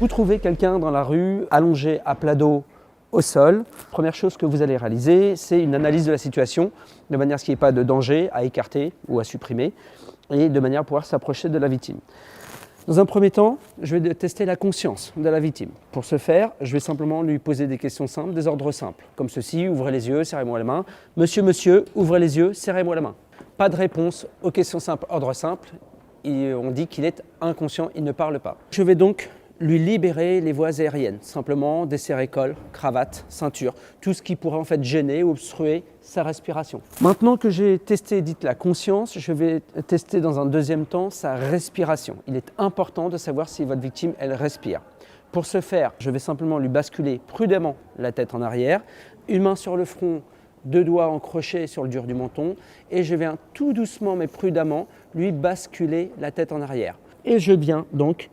Vous trouvez quelqu'un dans la rue, allongé à plat dos au sol. Première chose que vous allez réaliser, c'est une analyse de la situation, de manière à ce qu'il n'y ait pas de danger à écarter ou à supprimer, et de manière à pouvoir s'approcher de la victime. Dans un premier temps, je vais tester la conscience de la victime. Pour ce faire, je vais simplement lui poser des questions simples, des ordres simples, comme ceci: ouvrez les yeux, serrez-moi la main. Monsieur, monsieur, ouvrez les yeux, serrez-moi la main. Pas de réponse aux questions simples, ordre simple. On dit qu'il est inconscient, il ne parle pas. Je vais donc lui libérer les voies aériennes, simplement desserrer col, cravate, ceinture, tout ce qui pourrait en fait gêner ou obstruer sa respiration. Maintenant que j'ai testé, dites la conscience, je vais tester dans un deuxième temps sa respiration. Il est important de savoir si votre victime, elle respire. Pour ce faire, je vais simplement lui basculer prudemment la tête en arrière, une main sur le front, deux doigts encrochés sur le dur du menton, et je viens tout doucement mais prudemment lui basculer la tête en arrière. Et je viens donc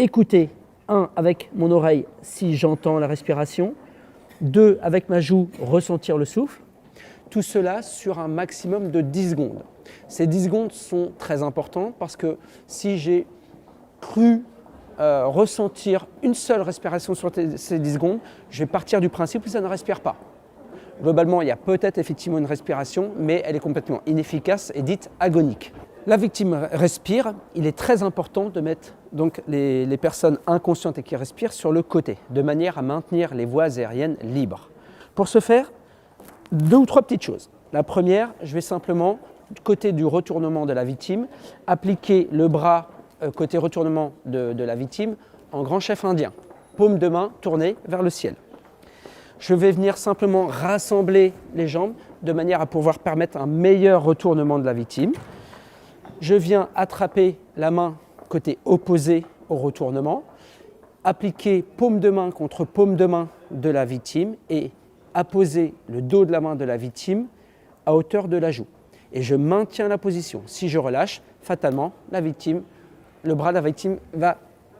écouter, 1, avec mon oreille si j'entends la respiration, 2, avec ma joue, ressentir le souffle. Tout cela sur un maximum de 10 secondes. Ces 10 secondes sont très importantes parce que si j'ai cru ressentir une seule respiration sur ces 10 secondes, je vais partir du principe que ça ne respire pas. Globalement, il y a peut-être effectivement une respiration, mais elle est complètement inefficace et dite agonique. La victime respire, il est très important de mettre donc les personnes inconscientes et qui respirent sur le côté, de manière à maintenir les voies aériennes libres. Pour ce faire, 2 ou 3 petites choses. La première, je vais simplement, du côté du retournement de la victime, appliquer le bras côté retournement de la victime en grand chef indien, paume de main tournée vers le ciel. Je vais venir simplement rassembler les jambes de manière à pouvoir permettre un meilleur retournement de la victime. Je viens attraper la main côté opposé au retournement, appliquer paume de main contre paume de main de la victime et apposer le dos de la main de la victime à hauteur de la joue. Et je maintiens la position. Si je relâche, fatalement, le bras de la victime va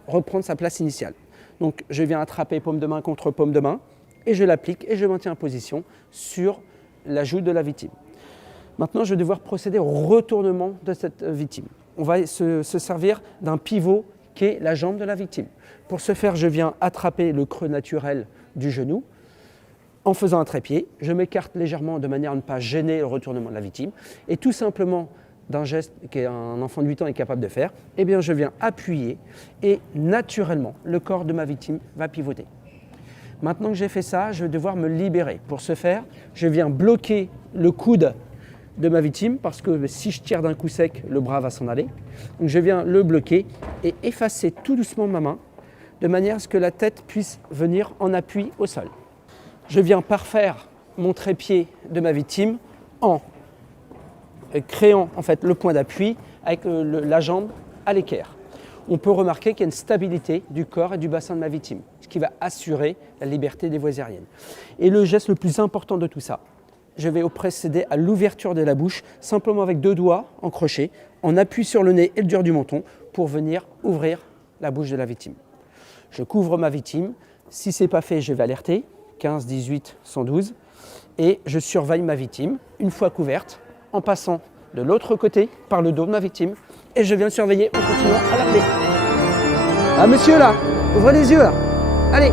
reprendre sa place initiale. Donc je viens attraper paume de main contre paume de main et je l'applique et je maintiens en position sur la joue de la victime. Maintenant, je vais devoir procéder au retournement de cette victime. On va se servir d'un pivot qui est la jambe de la victime. Pour ce faire, je viens attraper le creux naturel du genou. En faisant un trépied, je m'écarte légèrement de manière à ne pas gêner le retournement de la victime. Et tout simplement, d'un geste qu'un enfant de 8 ans est capable de faire, eh bien, je viens appuyer et naturellement, le corps de ma victime va pivoter. Maintenant que j'ai fait ça, je vais devoir me libérer. Pour ce faire, je viens bloquer le coude de ma victime parce que si je tire d'un coup sec, le bras va s'en aller. Donc je viens le bloquer et effacer tout doucement ma main de manière à ce que la tête puisse venir en appui au sol. Je viens parfaire mon trépied de ma victime en créant en fait le point d'appui avec la jambe à l'équerre. On peut remarquer qu'il y a une stabilité du corps et du bassin de ma victime, ce qui va assurer la liberté des voies aériennes. Et le geste le plus important de tout ça, je vais procéder à l'ouverture de la bouche, simplement avec 2 doigts en crochet, en appui sur le nez et le dur du menton, pour venir ouvrir la bouche de la victime. Je couvre ma victime. Si ce n'est pas fait, je vais alerter, 15, 18, 112, et je surveille ma victime, une fois couverte, en passant de l'autre côté, par le dos de ma victime, et je viens surveiller en continuant à l'appeler. Ah monsieur là, ouvrez les yeux là, allez.